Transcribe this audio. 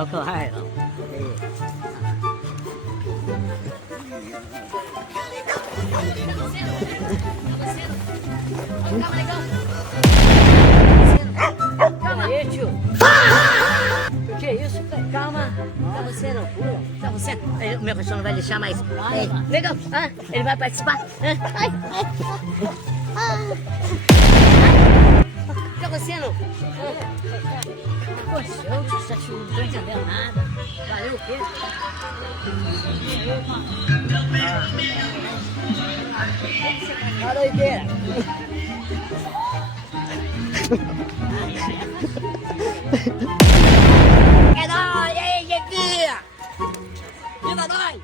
好可爱哦。Calma aí, tio. O que é isso? Calma. Tá você não pula. Tá você. O meu cachorro não vai deixar mais. Legal. Ah, ele vai participar. Ai, ai. Tá você não? Poxa, eu não tô entendendo nada. Valeu o quê? Olha a doideira. É nóis! E aí, Jequinha? Viva nós!